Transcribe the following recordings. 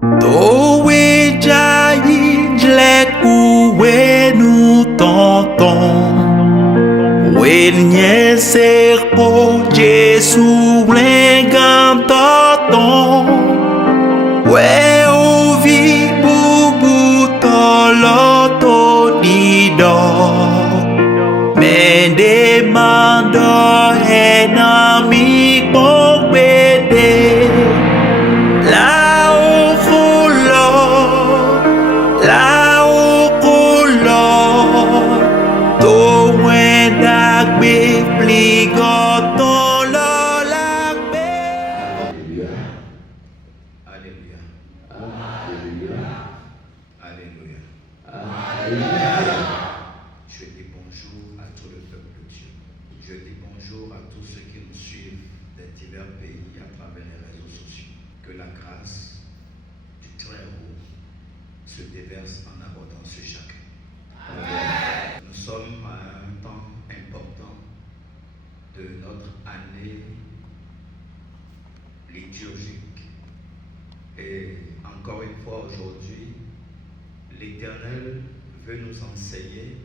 Towe jayi jlek uwe nu tonton. Wenye serpo Jesu lengam tonton. We uvi bubu toloto dido. Mende mando enami pokbede. La ufulo, la ukulo. To wendak be pligoto lo lakbe. Alléluia. Alléluia. Alléluia. Je dis bonjour à tout le peuple de Dieu. Je dis bonjour à tous ceux qui nous suivent des divers pays à travers les réseaux sociaux. Que la grâce du Très-Haut se déverse en abondance sur chacun. Amen. Nous sommes à un temps important de notre année liturgique. Et encore une fois aujourd'hui, l'Éternel veut nous enseigner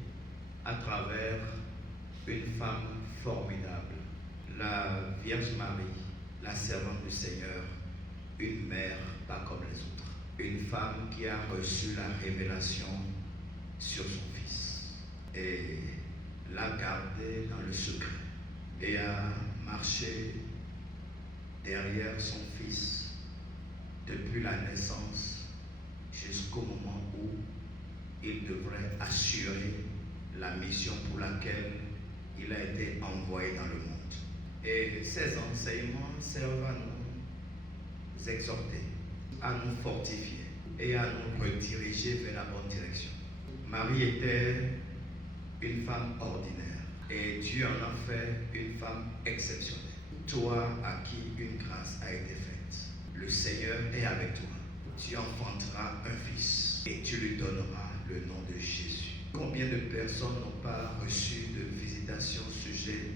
à travers une femme formidable, la Vierge Marie, la servante du Seigneur, une mère pas comme les autres, une femme qui a reçu la révélation sur son fils et l'a gardé dans le secret et a marché derrière son fils depuis la naissance jusqu'au moment où il devrait assurer la mission pour laquelle il a été envoyé dans le monde. Et ces enseignements servent à nous exhorter, à nous fortifier et à nous rediriger vers la bonne direction. Marie était une femme ordinaire et Dieu en a fait une femme exceptionnelle. Toi à qui une grâce a été faite, le Seigneur est avec toi. Tu enfanteras un fils et tu lui donneras le nom de Jésus. Combien de personnes n'ont pas reçu de visitation au sujet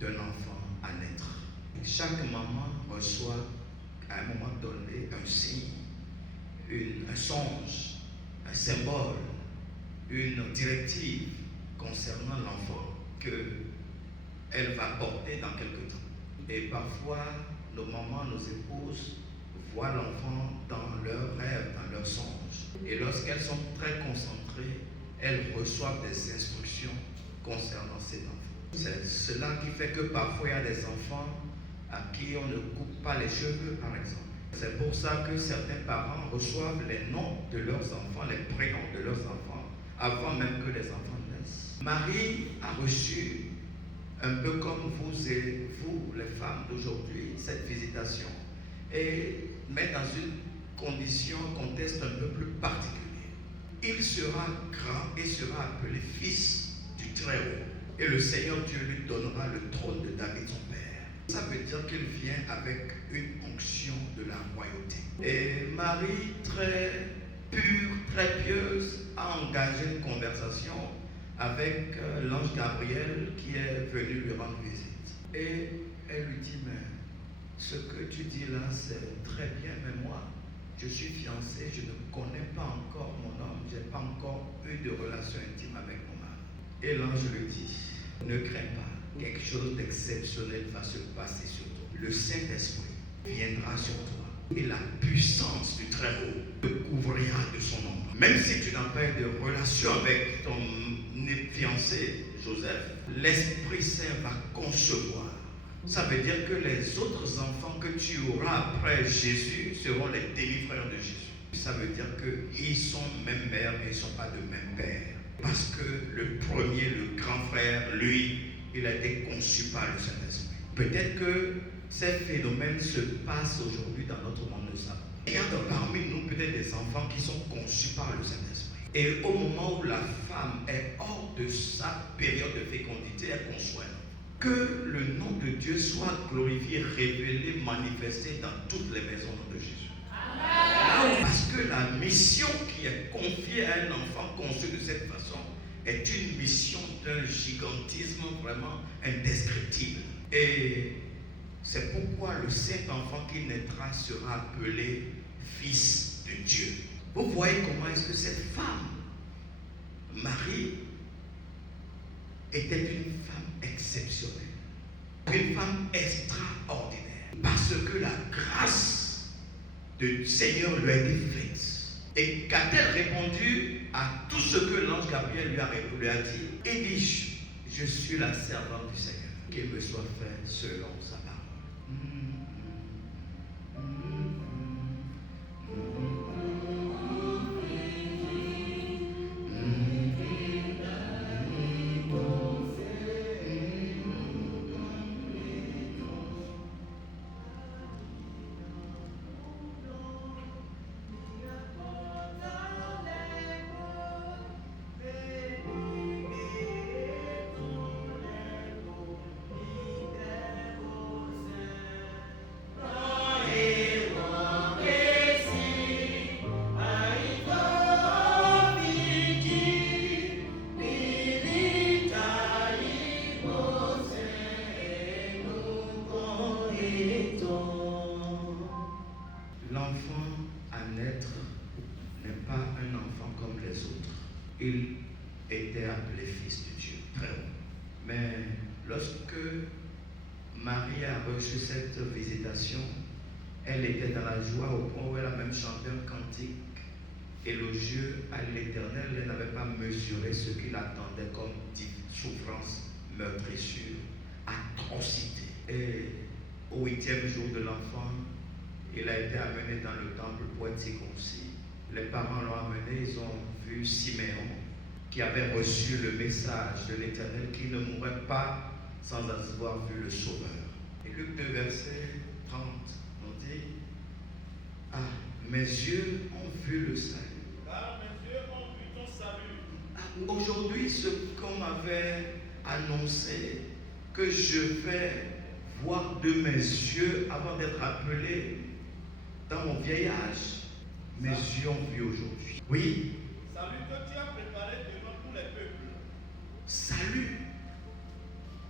d'un enfant à naître? Chaque maman reçoit à un moment donné un signe, un songe, un symbole, une directive concernant l'enfant qu'elle va porter dans quelque temps. Et parfois, nos mamans, nos épouses voient l'enfant dans leurs rêves, dans leurs songes. Et lorsqu'elles sont très concentrées, elles reçoivent des instructions concernant cet enfant. C'est cela qui fait que parfois il y a des enfants à qui on ne coupe pas les cheveux, par exemple. C'est pour ça que certains parents reçoivent les noms de leurs enfants, les prénoms de leurs enfants, avant même que les enfants naissent. Marie a reçu, un peu comme vous et vous, les femmes d'aujourd'hui, cette visitation, mais dans une condition, un contexte un peu plus particulier. Il sera grand et sera appelé fils du Très-Haut. Et le Seigneur Dieu lui donnera le trône de David, son père. Ça veut dire qu'il vient avec une onction de la royauté. Et Marie, très pure, très pieuse, a engagé une conversation avec l'ange Gabriel qui est venu lui rendre visite. Et elle lui dit, mais ce que tu dis là, c'est très bien, mais moi, je suis fiancée, je ne connais pas encore mon homme, je n'ai pas encore eu de relation intime avec mon mari. Et l'ange lui dit, ne crains pas, quelque chose d'exceptionnel va se passer sur toi. Le Saint-Esprit viendra sur toi et la puissance du Très-Haut te couvrira de son ombre. Même si tu n'as pas eu de relation avec ton fiancé Joseph, l'Esprit Saint va concevoir. Ça veut dire que les autres enfants que tu auras après Jésus seront les demi-frères de Jésus. Ça veut dire qu'ils sont même mère et ils ne sont pas de même père. Parce que le premier, le grand frère, lui, il a été conçu par le Saint-Esprit. Peut-être que ces phénomènes se passent aujourd'hui dans notre monde de ça. Il y a parmi nous peut-être des enfants qui sont conçus par le Saint-Esprit. Et au moment où la femme est hors de sa période de fécondité, elle conçoit. Que le nom de Dieu soit glorifié, révélé, manifesté dans toutes les maisons de Jésus. Amen. Parce que la mission qui est confiée à un enfant conçu de cette façon est une mission d'un gigantisme vraiment indescriptible. Et c'est pourquoi le Saint-Enfant qui naîtra sera appelé Fils de Vous voyez comment est-ce que cette femme, Marie, était une femme exceptionnelle, une femme extraordinaire, parce que la grâce du Seigneur lui a été faite. Et qu'a-t-elle répondu à tout ce que l'ange Gabriel lui a dit? Il dit, je suis la servante du Seigneur, qu'il me soit fait selon sa parole. Il était appelé fils de Dieu, très haut. Mais lorsque Marie a reçu cette visitation, elle était dans la joie au point où elle a même chanté un cantique élogieux à l'Éternel. Elle n'avait pas mesuré ce qui l'attendait comme souffrance, meurtrissure, atrocité. Et au 8e jour de l'enfant, il a été amené dans le temple pour être circoncis. Les parents l'ont amené, ils ont vu Siméon qui avait reçu le message de l'Éternel qui ne mourrait pas sans avoir vu le Sauveur. Et Luc 2, verset 30, on dit, ah, mes yeux ont vu le salut. Car mes yeux ont vu ton salut. Aujourd'hui, ce qu'on m'avait annoncé, que je vais voir de mes yeux avant d'être appelé dans mon vieil âge, mes yeux ont vu aujourd'hui. Oui. Salut que tu as préparé devant tous les peuples. Salut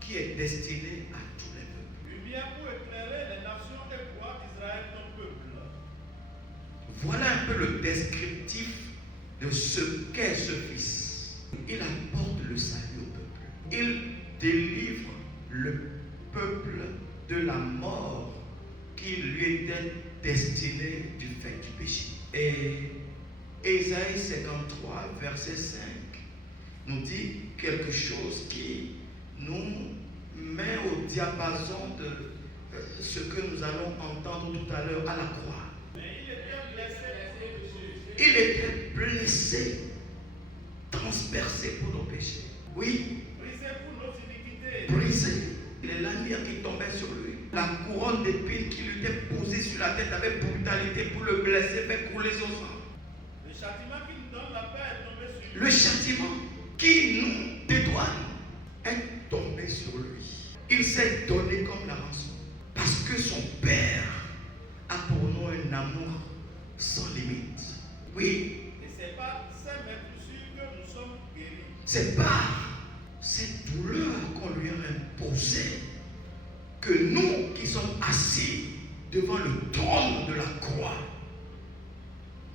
qui est destiné à tous les peuples. Lumière pour éclairer les nations et voir Israël ton peuple. Voilà un peu le descriptif de ce qu'est ce Fils. Il apporte le salut au peuple. Il délivre le peuple de la mort qui lui était destinée du fait du péché. Et Ésaïe 53, verset 5, nous dit quelque chose qui nous met au diapason de ce que nous allons entendre tout à l'heure à la croix. Mais il était blessé. Il était blessé, transpercé pour nos péchés. Oui. Brisé pour nos iniquités. Brisé. Les lanières qui tombaient sur lui. La couronne d'épines qui lui était posée sur la tête avec brutalité pour le blesser, fait couler son sang. Le châtiment qui nous donne la paix est tombé sur lui. Le châtiment qui nous dédouane est tombé sur lui. Il s'est donné comme la rançon. Parce que son Père a pour nous un amour sans limite. Oui. Et c'est par ces meurtrissures que nous sommes guéris. C'est par cette douleur qu'on lui a imposée que nous qui sommes assis devant le trône de la croix,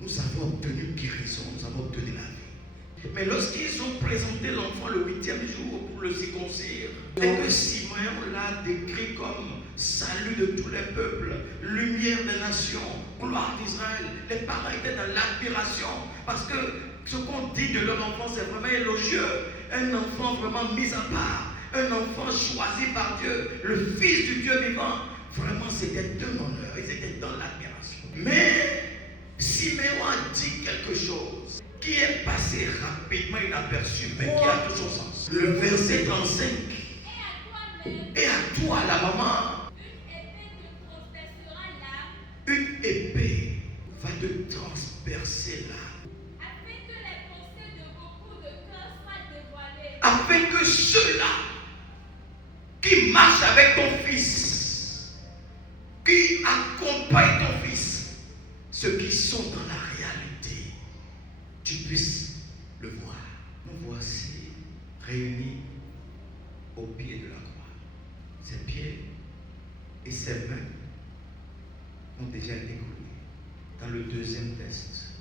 nous avons obtenu guérison, nous avons obtenu la vie. Mais lorsqu'ils ont présenté l'enfant le 8e jour pour le circoncire, et que Simeon l'a décrit comme salut de tous les peuples, lumière des nations, gloire d'Israël, les parents étaient dans l'admiration parce que ce qu'on dit de leur enfant, c'est vraiment élogieux. Un enfant vraiment mis à part, un enfant choisi par Dieu, le Fils du Dieu vivant. Vraiment, c'était un honneur, ils étaient dans l'admiration. Mais Siméon a dit quelque chose qui est passé rapidement inaperçu, mais qui a tout son sens. Le verset 35. Et à toi, la maman, une épée va te transpercer l'âme. Afin que ceux-là qui marchent avec ton fils, qui accompagnent ton fils, ceux qui sont dans la réalité, tu puisses le voir. Nous voici réunis au pied de la croix. Ses pieds et ses mains ont déjà été coulés. Dans le deuxième test,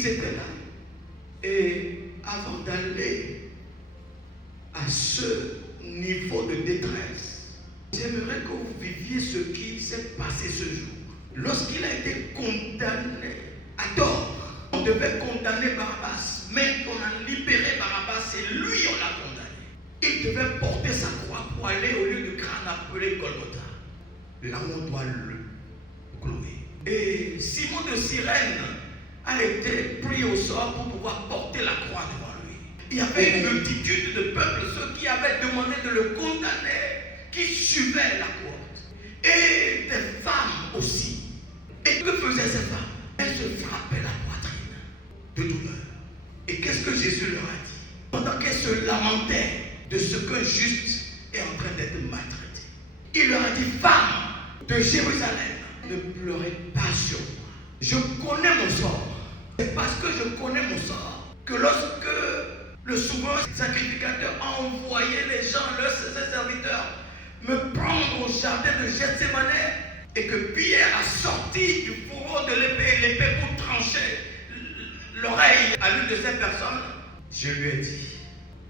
ils étaient là. Et avant d'aller à ce niveau de détresse, j'aimerais que vous viviez ce qui s'est passé ce jour. Lorsqu'il a été condamné à tort, on devait condamner Barabbas, mais on a libéré Barabbas, c'est lui on l'a condamné. Il devait porter sa croix pour aller au lieu du crâne appelé Golgotha. Là où on doit le clouer. Et Simon de Cyrène a été pris au sort pour pouvoir porter la croix devant lui. Il y avait une multitude de peuples, ceux qui avaient demandé de le condamner, qui suivaient la cohorte. Et des femmes aussi. Et que faisaient ces femmes? Elles se frappaient la poitrine de douleur. Et qu'est-ce que Jésus leur a dit? Pendant qu'elles se lamentaient de ce qu'un juste est en train d'être maltraité, il leur a dit: femmes de Jérusalem, ne pleurez pas sur moi. Je connais mon sort. C'est parce que je connais mon sort que lorsque le souverain sacrificateur a envoyé les gens, ses serviteurs, me prendre au jardin de Gethsémane, et que Pierre a sorti du fourreau de l'épée pour trancher l'oreille à l'une de ces personnes, je lui ai dit: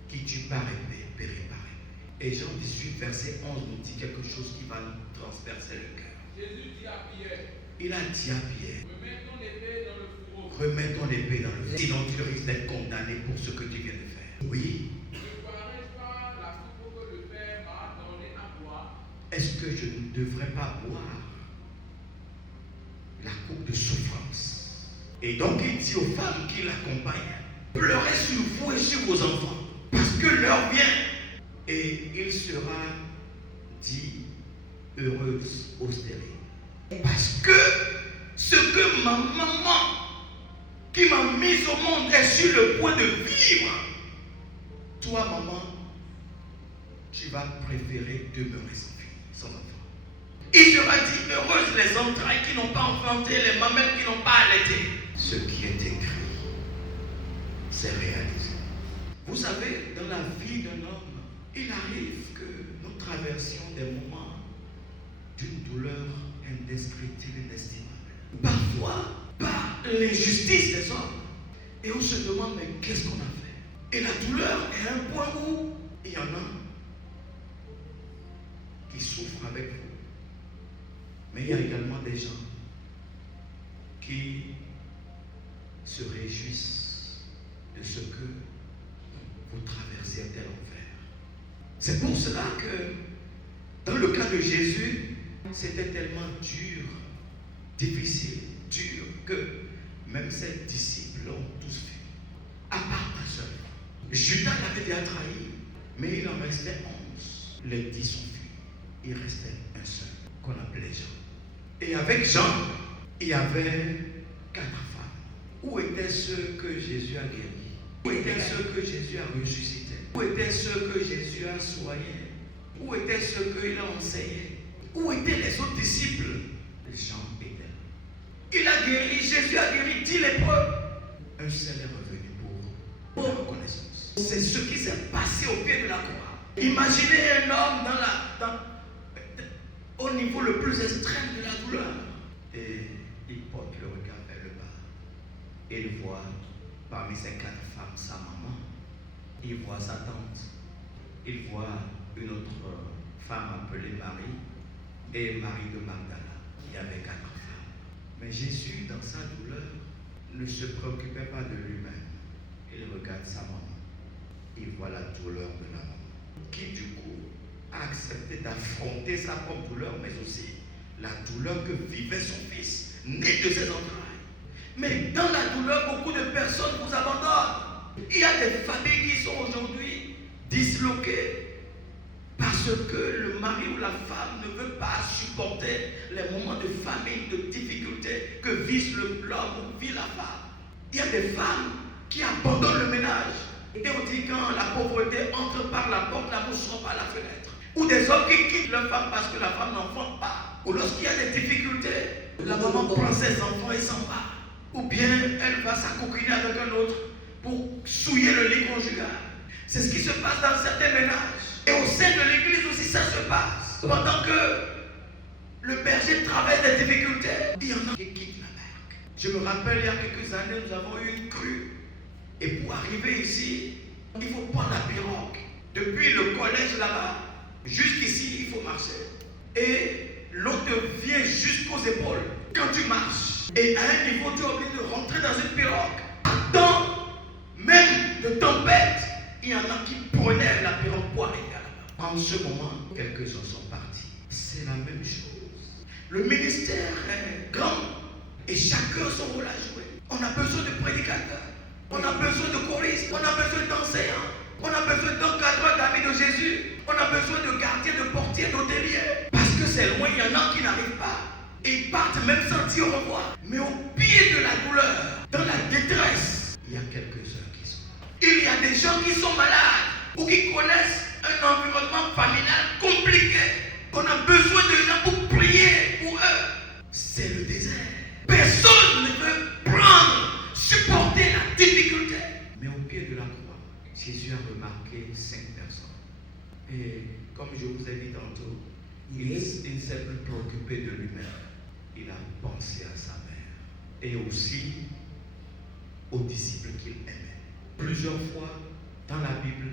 qui tue par épée, périt par épée. Et Jean 18, verset 11 nous dit quelque chose qui va nous transpercer le cœur. Jésus dit à Pierre, il a dit à Pierre: remets ton épée dans le fourreau. remets ton épée dans le fourreau. Sinon tu risques d'être condamné pour ce que tu viens de faire. Oui. Ne boirai pas la coupe que le Père m'a donnée à boire. Est-ce que je ne devrais pas boire la coupe de souffrance? Et donc il dit aux femmes qui l'accompagnent: pleurez sur vous et sur vos enfants, parce que l'heure vient. Et il sera dit: heureuse aux stérile. Parce que ce que ma maman qui m'a mise au monde est sur le point de vivre, toi maman, tu vas préférer demeurer sans fille, sans enfant. Il sera dit: heureuses les entrailles qui n'ont pas enfanté, les mamelles qui n'ont pas allaité. Ce qui est écrit, c'est réalisé. Vous savez, dans la vie d'un homme, il arrive que nous traversions des moments d'une douleur indescriptible, inestimable. Parfois, par l'injustice des hommes. Et on se demande: mais qu'est-ce qu'on a fait? Et la douleur est un point où il y en a qui souffrent avec vous. Mais il y a également des gens qui se réjouissent de ce que vous traversez un tel enfer. C'est pour cela que dans le cas de Jésus, c'était tellement dur, difficile, dur, que même ses disciples l'ont tous fui. À part un seul. Judas l'avait déjà trahi, mais il en restait 11. Les 10 sont fuis. Il restait un seul, qu'on appelait Jean. Et avec Jean, il y avait 4 femmes. Où étaient ceux que Jésus a guéris? Où étaient ceux que Jésus a ressuscités? Où étaient ceux que Jésus a soignés? Où étaient ceux qu'il a enseignés? Où étaient les autres disciples? Jean était là. Il a guéri, Jésus a guéri 10 lépreux. Un seul est revenu pour la reconnaissance. C'est ce qui s'est passé au pied de la croix. Imaginez un homme au niveau le plus extrême de la douleur. Et il porte le regard vers le bas. Et il voit parmi ces 4 femmes sa maman. Il voit sa tante. Il voit une autre femme appelée Marie et Marie de Magdala. Il y avait 4 femmes. Mais Jésus, dans sa douleur, ne se préoccupait pas de lui-même. Il regarde sa maman. Il voit la douleur de la maman, qui du coup a accepté d'affronter sa propre douleur, mais aussi la douleur que vivait son fils, né de ses entrailles. Mais dans la douleur, beaucoup de personnes vous abandonnent. Il y a des familles qui sont aujourd'hui disloquées parce que le mari ou la femme ne veut pas supporter les moments de famine, de difficulté que vit l'homme ou vit la femme. Il y a des femmes qui abandonnent le ménage. Et on dit quand la pauvreté entre par la porte, l'amour sort par la fenêtre. Ou des hommes qui quittent leur femme parce que la femme n'enfante pas. Ou lorsqu'il y a des difficultés, la maman prend ses enfants et s'en va. Ou bien elle va s'acoquiner avec un autre pour souiller le lit conjugal. C'est ce qui se passe dans certains ménages. Et au sein de l'église aussi ça se passe. Pendant que le berger traverse des difficultés, il y en a qui quittent la barque. Je me rappelle, il y a quelques années, nous avons eu une crue. Et pour arriver ici, il faut prendre la pirogue. Depuis le collège là-bas, jusqu'ici, il faut marcher. Et l'eau te vient jusqu'aux épaules quand tu marches. Et à un niveau, tu es obligé de rentrer dans une pirogue. À temps même de tempête, il y en a qui prenaient la pirogue pour arriver là-bas. En ce moment, quelques-uns sont partis. C'est la même chose. Le ministère est grand et chacun son rôle à jouer. On a besoin de prédicateurs, on a besoin de choristes, on a besoin d'enseignants, on a besoin d'encadreurs d'amis de Jésus, on a besoin de gardiens, de portiers, d'hôteliers. Parce que c'est loin, il y en a qui n'arrivent pas. Et ils partent même sans dire au revoir. Mais au pied de la douleur, dans la détresse, il y a quelques-uns qui sont là. Il y a des gens qui sont malades ou qui connaissent un environnement familial compliqué. On a besoin de gens pour prier pour eux. C'est le désert. Personne ne veut prendre, supporter la difficulté. Mais au pied de la croix, Jésus a remarqué 5 personnes. Et comme je vous ai dit tantôt, il ne s'est plus préoccupé de lui-même. Il a pensé à sa mère. Et aussi aux disciples qu'il aimait. Plusieurs fois dans la Bible,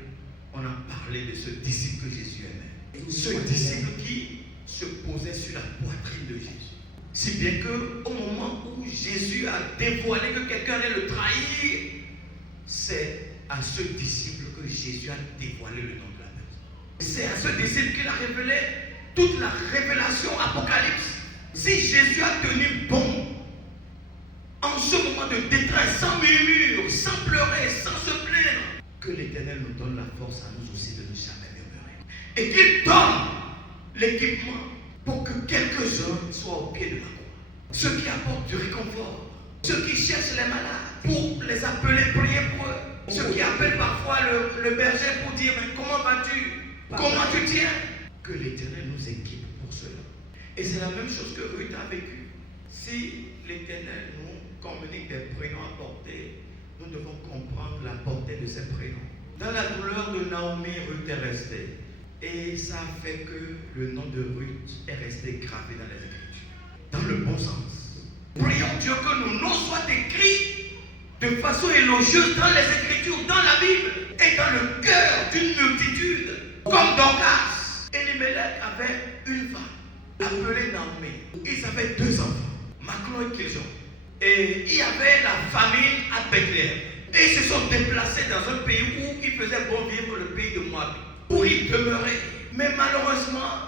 on a parlé de ce disciple que Jésus aimait. Ce disciple qui se posait sur la poitrine de Jésus. Si bien qu'au moment où Jésus a dévoilé que quelqu'un allait le trahir, c'est à ce disciple que Jésus a dévoilé le nom de la personne. C'est à ce disciple qu'il a révélé toute la révélation Apocalypse. Si Jésus a tenu bon en ce moment de détresse, sans murmure, sans pleurer, sans se plaindre, que l'Éternel nous donne la force à nous aussi de ne jamais murmurer. Et qu'il donne l'équipement pour que quelques-uns soient au pied de la croix. Ceux qui apportent du réconfort, ceux qui cherchent les malades pour les appeler, prier pour eux. Ceux qui appellent parfois le berger pour dire mais comment vas-tu? Comment tu tiens? Que l'Éternel nous équipe pour cela. Et c'est la même chose que Ruth a vécu. Si l'Éternel nous communique des prénoms à porter, nous devons comprendre la portée de ces prénoms. Dans la douleur de Naomi, Ruth est restée. Et ça a fait que le nom de Ruth est resté gravé dans les Écritures. Dans le bon sens. Prions Dieu que nos noms soient écrits de façon élogieuse dans les Écritures, dans la Bible et dans le cœur d'une multitude. Comme Dorcas. Elimelech avait une femme appelée Naomi. Ils avaient 2 enfants, Machlon et Kiljon. Et il y avait la famine à Bethléem. Et ils se sont déplacés dans un pays où il faisait bon vivre, le pays de Moab, pour y demeurer. Mais malheureusement,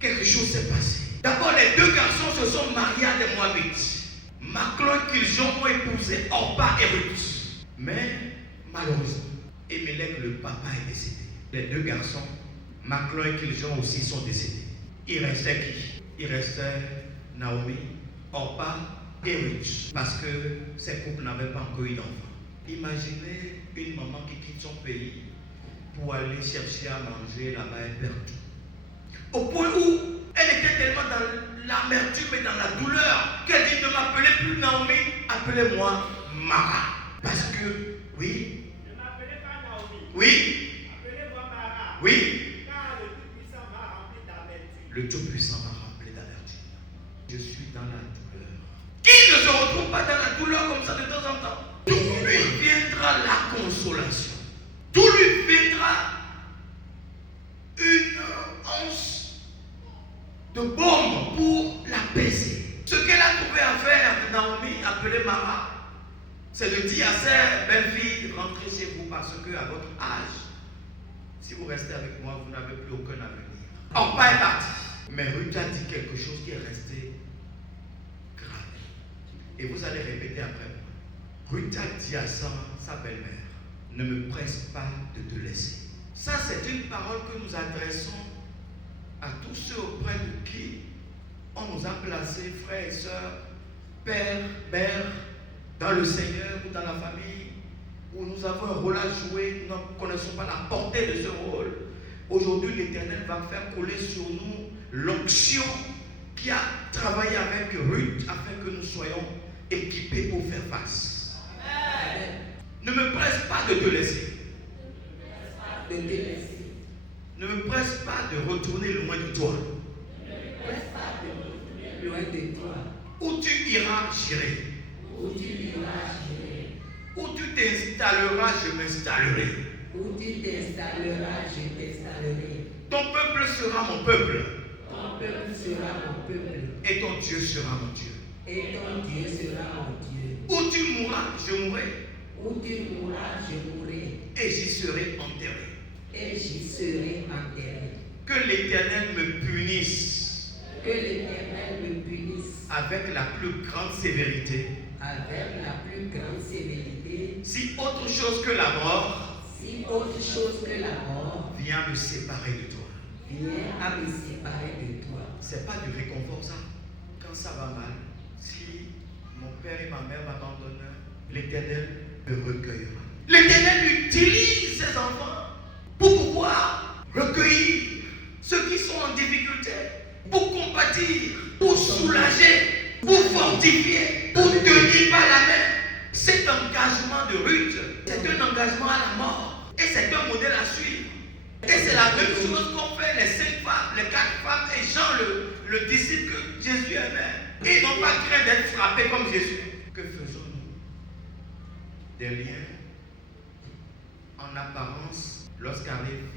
quelque chose s'est passé. D'abord, les 2 garçons se sont mariés à des Moabites. Machlon et Kiljon ont épousé Orpa et Ruth. Mais malheureusement, Elimelech, le papa, est décédé. Les 2 garçons, Machlon et Kiljon aussi sont décédés. Il restait qui? Il restait Naomi, Orpa et Ruth. Parce que ces couples n'avaient pas encore eu d'enfants. Imaginez une maman qui quitte son pays pour aller chercher à manger là-bas, elle perd tout. Au point où elle était tellement dans l'amertume et dans la douleur qu'elle dit ne m'appelez plus Naomi, appelez-moi Mara. Parce que, oui. Ne m'appelez pas Naomi. Oui. Appelez-moi Mara. Oui. Car le Tout-Puissant m'a rempli d'amertume. Le Tout-Puissant m'a rempli d'amertume. Je suis dans la douleur. Qui ne se retrouve pas dans la douleur comme ça de temps en temps? D'où lui viendra la consolation. D'où lui viendra une once de baume pour l'apaiser. Ce qu'elle a trouvé à faire, Naomi, appelée Mara, c'est de dire à ses belles-filles, rentrez chez vous parce que à votre âge, si vous restez avec moi, vous n'avez plus aucun avenir. Orpa est parti. Mais Ruth a dit quelque chose qui est resté gravé. Et vous allez répéter après moi. Ruth a dit à sa belle-mère, ne me presse pas de te laisser. Ça, c'est une parole que nous adressons à tous ceux auprès de qui on nous a placés, frères et sœurs, pères, mères, dans le Seigneur ou dans la famille, où nous avons un rôle à jouer, nous ne connaissons pas la portée de ce rôle. Aujourd'hui, l'Éternel va faire couler sur nous l'onction qui a travaillé avec Ruth afin que nous soyons équipés pour faire face. Amen. Ne me presse pas de te laisser. Ne me presse pas de retourner loin de toi. Loin de toi. Où tu iras, j'irai. Où tu vivras, j'irai. Où tu t'installeras, je m'installerai. Où tu t'installeras, je t'installerai. Ton peuple sera mon peuple. Ton peuple sera mon peuple. Et ton Dieu sera mon Dieu. Et ton Dieu sera mon Dieu. Où tu mourras, je mourrai. Où tu mourras, je mourrai. Et j'y serai enterré. Et j'y serai enterré. Que l'Éternel me punisse Que l'Éternel me punisse avec la plus grande sévérité. avec la plus grande sévérité. Si autre chose que la mort Si autre chose que la mort vient me séparer de toi. vient à me séparer de toi. C'est pas du réconfort ça. Quand ça va mal, si mon père et ma mère m'abandonnent, l'Éternel me recueillera. L'Éternel utilise ses enfants pour pouvoir recueillir ceux qui sont en difficulté, pour compatir, pour soulager, pour fortifier, pour tenir par la main. Cet engagement de Ruth, c'est un engagement à la mort. Et c'est un modèle à suivre. Et c'est la même chose qu'ont fait les 5 femmes, les 4 femmes et Jean, le disciple que Jésus aimait. Et ils n'ont pas craint d'être frappés comme Jésus. Que faisons-nous? Des liens en apparence lorsqu'arrive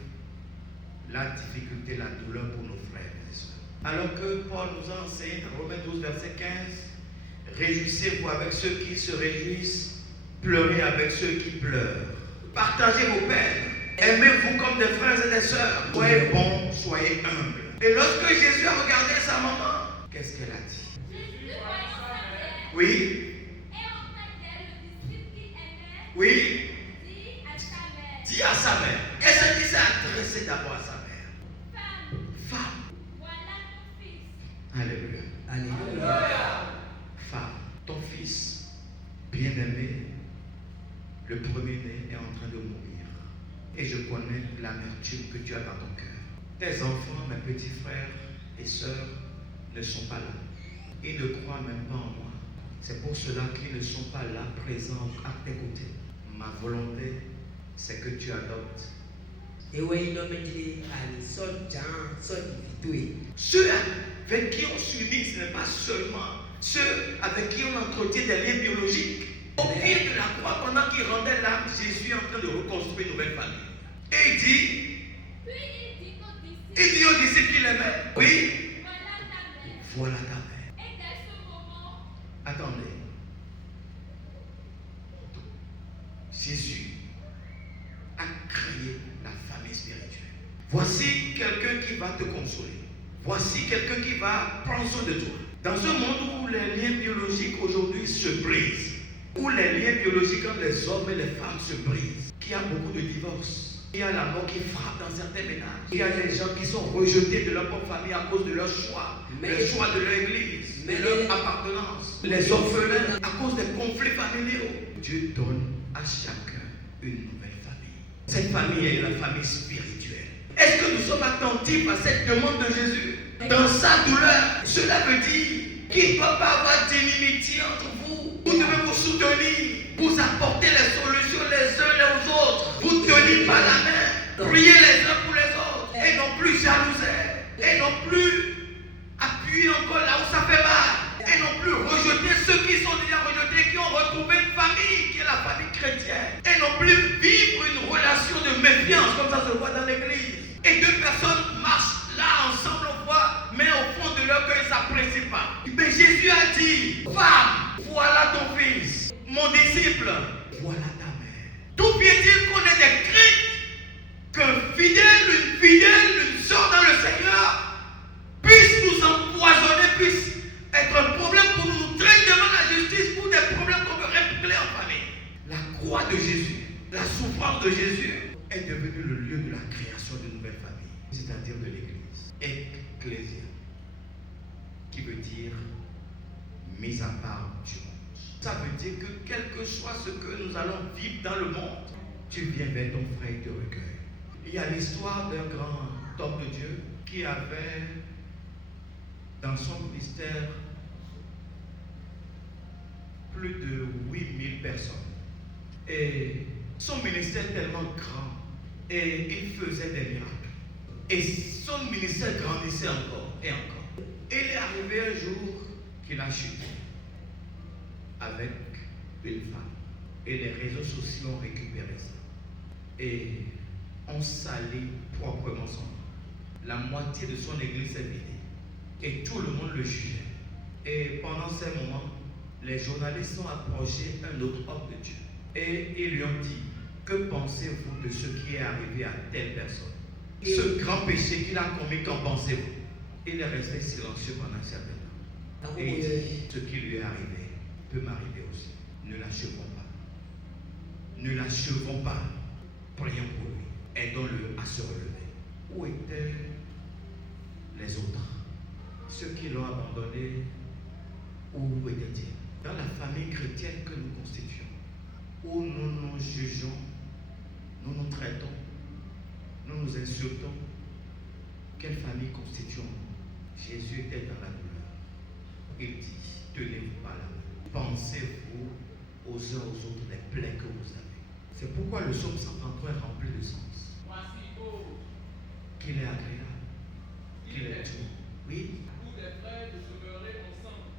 la difficulté, la douleur pour nos frères et sœurs. Alors que Paul nous a enseigné dans Romains 12, verset 15, réjouissez-vous avec ceux qui se réjouissent, pleurez avec ceux qui pleurent. Partagez vos peines. Aimez-vous comme des frères et des sœurs. Soyez bons, soyez humbles. Et lorsque Jésus a regardé sa maman, qu'est-ce qu'elle a dit? Oui. Oui. Dit à sa mère. Et ce qui s'est adressé d'abord à sa mère. Femme. Voilà ton fils. Alléluia. Alléluia. Femme, ton fils bien-aimé, le premier-né, est en train de mourir. Et je connais l'amertume que tu as dans ton cœur. Tes enfants, mes petits frères et sœurs, ne sont pas là. Ils ne croient même pas en moi. C'est pour cela qu'ils ne sont pas là, présents à tes côtés. Ma volonté, c'est que tu adoptes. Et oui, non, mais tu Ceux avec qui on s'unit, ce n'est pas seulement ceux avec qui on entretient des liens biologiques. Au pied de la croix, pendant qu'il rendait l'âme, Jésus est en train de reconstruire une nouvelle famille. Et il dit aux disciples qu'il aimait, oui, voilà ta mère. Et dès ce moment, Attendez. Jésus a créé la famille spirituelle. Voici quelqu'un qui va te consoler. Voici quelqu'un qui va prendre soin de toi. Dans un monde où les liens biologiques aujourd'hui se brisent, où les liens biologiques entre les hommes et les femmes se brisent, qu'il y a beaucoup de divorces, il y a la mort qui frappe dans certains ménages, il y a des gens qui sont rejetés de leur propre famille à cause de leur choix, le choix de leur église, de leur appartenance, les orphelins à cause des conflits familiaux. Dieu donne à chacun une nouvelle famille. Cette famille est la famille spirituelle. Est-ce que nous sommes attentifs à cette demande de Jésus? Dans sa douleur, cela veut dire qu'il ne doit pas avoir d'inimitié entre vous. Vous devez vous soutenir, vous apporter les solutions les uns les autres, vous tenir par la main, prier les uns pour les autres, et non plus jalouser, et non plus appuyer encore là où ça fait mal, et non plus rejeter ceux qui sont déjà rejetés, qui ont retrouvé une famille qui est la famille chrétienne, et non plus vivre une relation de méfiance comme ça se voit dans l'église. Et deux personnes marchent là ensemble, on voit, mais au fond de leur cœur, ils ne s'apprécient pas. Mais Jésus a dit, femme, voilà ton fils, mon disciple, voilà ta mère. D'où vient-il qu'on ait des craintes qu'un fidèle, une sœur dans le Seigneur puisse nous empoisonner, puisse être un problème pour nous traîner devant la justice pour des problèmes qu'on veut régler en famille. La croix de Jésus, la souffrance de Jésus est devenue le lieu de la création d'une nouvelle famille, c'est-à-dire de l'Église. Ecclésia, qui veut dire mise à part du monde. Ça veut dire que quel que soit ce que nous allons vivre dans le monde, tu viens vers ton frère et te recueille. Il y a l'histoire d'un grand homme de Dieu qui avait dans son ministère plus de 8000 personnes. Et son ministère est tellement grand et il faisait des miracles. Et son ministère grandissait encore et encore. Et il est arrivé un jour qu'il a chuté. avec une femme. Et les réseaux sociaux ont récupéré ça. Et ont sali proprement son nom. La moitié de son église est vidée. Et tout le monde le jugeait. Et pendant ces moments, les journalistes ont approché un autre homme de Dieu. Et ils lui ont dit, que pensez-vous de ce qui est arrivé à telle personne? Ce grand péché qu'il a commis, qu'en pensez-vous? Il est resté silencieux pendant un certain temps. Et il dit, ce qui lui est arrivé peut m'arriver aussi. Ne l'achevons pas. Ne l'achevons pas. Prions pour lui. Aidons-le à se relever. Où étaient les autres? Ceux qui l'ont abandonné, où étaient-ils? Dans la famille chrétienne que nous constituons, où nous nous jugeons, nous nous traitons, nous nous insultons, quelle famille constituons-nous? Jésus était dans la douleur. Il dit, tenez-vous pas là. Pensez-vous aux uns aux autres des plaies que vous avez. C'est pourquoi le psaume 133 est rempli de sens. Qu'il est agréable, qu'il est tout. Oui. Tous les frères de demeurer ensemble.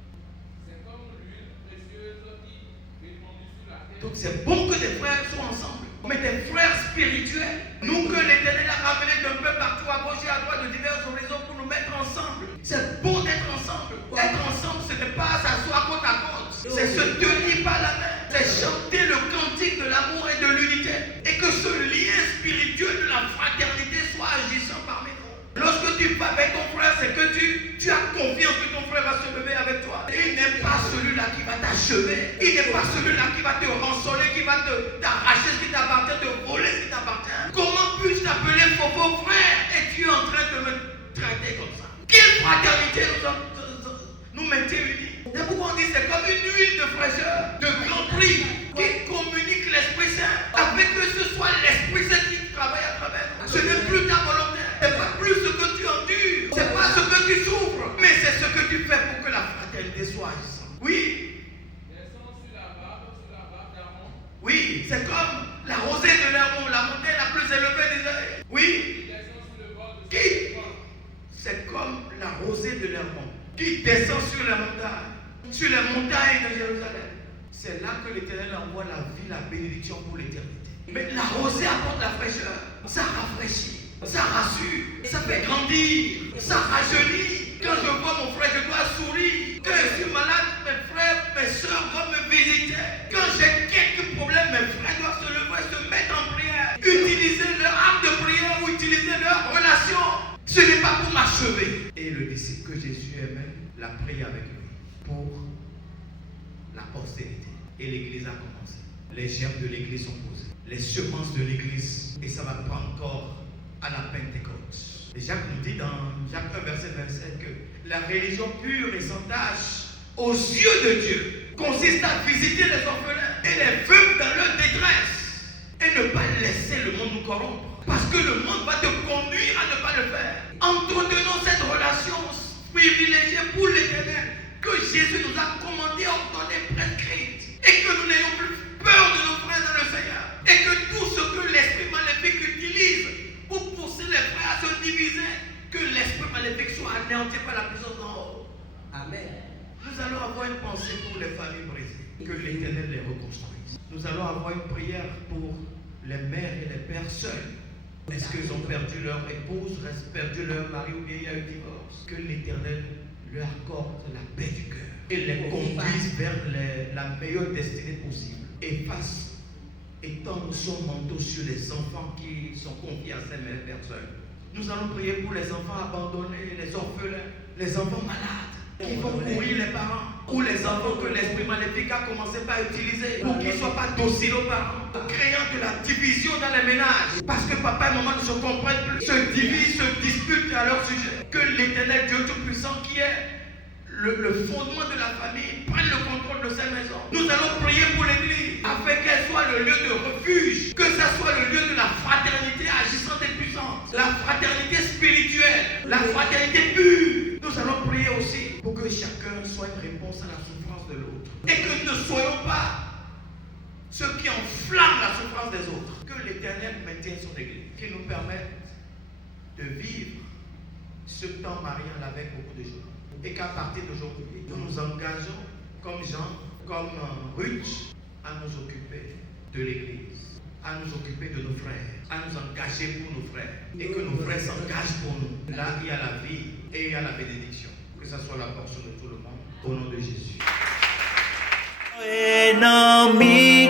C'est comme l'huile précieuse qui répandue sur la terre. Donc c'est bon que des frères soient ensemble. Mais des frères spirituels, nous que l'Éternel a ramenés d'un peu partout à gauche et à droite de divers horizons pour nous mettre ensemble. C'est bon d'être ensemble. Être ensemble, ce n'est pas s'asseoir côte à côte. C'est se tenir par la main. C'est chanter le cantique de l'amour et de l'unité. Et que ce lien spirituel de la fraternité soit agissant parmi nous. Lorsque tu vas avec ton frère, c'est que tu as confiance que ton frère va se lever avec toi. Il n'est pas celui-là qui va t'achever. Il n'est pas celui-là qui va te rançonner, qui va t'arracher ce qui t'appartient, te voler ce qui t'appartient. Comment puis-je t'appeler Fofo frère et tu es en train de me traiter comme ça? Quelle fraternité nous mettez unis? C'est pourquoi on dit c'est comme une huile de fraîcheur, de grand prix, qui communique l'Esprit Saint, afin que ce soit l'Esprit Saint qui travaille à travers nous. Ce n'est plus ta volonté, ce n'est pas plus ce que tu endures, ce n'est pas ce que tu souffres, mais c'est ce que tu fais pour que la fraternité soit agissante. Oui. Descend sur la barbe d'Aaron. Oui, c'est comme la rosée de l'Hermon, la montagne la plus élevée d'Israël. Oui. Qui descend sur le bord de Qui? C'est comme la rosée de l'Hermon qui descend sur les montagnes de Jérusalem. C'est là que l'Éternel envoie la vie, la bénédiction pour l'éternité. Mais la rosée apporte la fraîcheur. Ça rafraîchit, ça rassure, ça fait grandir, ça rajeunit. Quand je vois mon frère, je dois sourire. Quand je suis malade, mes frères, mes soeurs doivent me visiter. Quand j'ai quelques problèmes, mes frères doivent se lever, se mettre en prière. Utiliser leur acte de prière ou utiliser leur relation. Ce n'est pas pour m'achever. Et le disciple que Jésus aimait l'a prié avec lui pour la postérité. Et l'église a commencé. Les germes de l'église sont posés. Les semences de l'église. Et ça va prendre encore à la Pentecôte. Et Jacques nous dit dans Jacques 1, verset 27 que la religion pure et sans tache aux yeux de Dieu consiste à visiter les orphelins et les veuves dans leur détresse et ne pas laisser le monde nous corrompre. Parce que le monde va te conduire à ne pas le faire. Entretenons cette relation privilégiée pour l'Éternel que Jésus nous a commandé, ordonné, prescrite. Et que nous n'ayons plus peur de nos frères dans le Seigneur. Et que tout ce que l'esprit maléfique utilise pour pousser les frères à se diviser, que l'esprit maléfique soit anéanti par la puissance d'en haut. Amen. Nous allons avoir une pensée pour les familles brisées. Que l'Éternel les reconstruise. Nous allons avoir une prière pour les mères et les pères seuls. Est-ce qu'ils ont perdu leur épouse, perdu leur mari ou bien il y a eu divorce? Que l'Éternel leur accorde la paix du cœur et les conduise vers la meilleure destinée possible. Et fasse étendre son manteau sur les enfants qui sont confiés à ces mêmes personnes. Nous allons prier pour les enfants abandonnés, les orphelins, les enfants malades qui font courir les parents, ou les enfants que l'esprit maléfique a commencé par utiliser pour qu'ils ne soient pas dociles aux parents, créant de la division dans les ménages. Parce que papa et maman ne se comprennent plus, se divisent, se disputent à leur sujet. Que l'Éternel Dieu Tout-Puissant, qui est le fondement de la famille, prenne le contrôle de ces maisons. Nous allons prier pour l'Église, afin qu'elle soit le lieu de refuge, que ce soit le lieu de la fraternité agissante et puissante, la fraternité spirituelle, la fraternité pure. Nous allons prier aussi pour que chacun soit une réponse à la souffrance de l'autre. Et que nous ne soyons pas ceux qui enflamment la souffrance des autres. Que l'Éternel maintienne son Église, qui nous permette de vivre ce temps marial avec beaucoup de joie. Et qu'à partir d'aujourd'hui, nous nous engageons comme Jean comme Ruth, à nous occuper de l'Église, à nous occuper de nos frères, à nous engager pour nos frères, et que nos frères s'engagent pour nous. Là, il y a la vie et il y a la bénédiction. Que ce soit la portion de tout le monde, au nom de Jésus. Ennemi